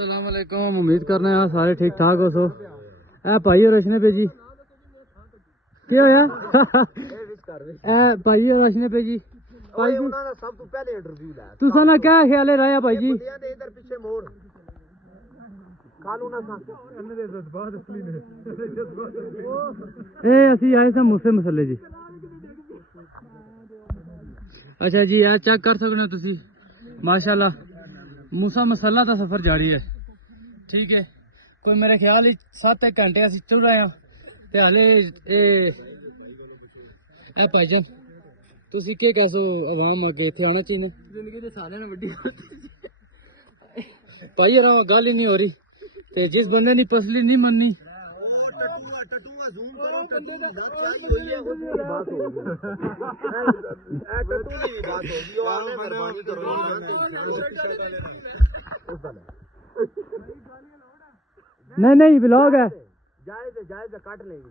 अस्सलाम वालेकुम। उम्मीद करने हैं सारे ठीक ठाक हो। सो ए भाई और रशने पे जी क्या होया ए भाई और रशने पे जी भाई जी सब तो पहले इंटरव्यू ला तुसा ना क्या ख्याल है राया भाई जी इधर पीछे मोड़ कालू ना ए असी आए थे मूसे मसले जी। अच्छा जी आ चेक कर सकते हो तुसी माशाल्लाह मूसा मसला का सफर जारी है। ठीक है कोई मेरे ख्याल 7 घंटे अस चल रहे हैं ते हाले ए भाईजान तुसी के कहसो आवाम अगे खिलाना चाहिए जिंदगी दे सारे ने वड्डी भाई यार गल ही नहीं हो रही ते जिस बंदे ने पसली नहीं मननी नहीं नहीं ब्लॉग है जायज काट लेंगे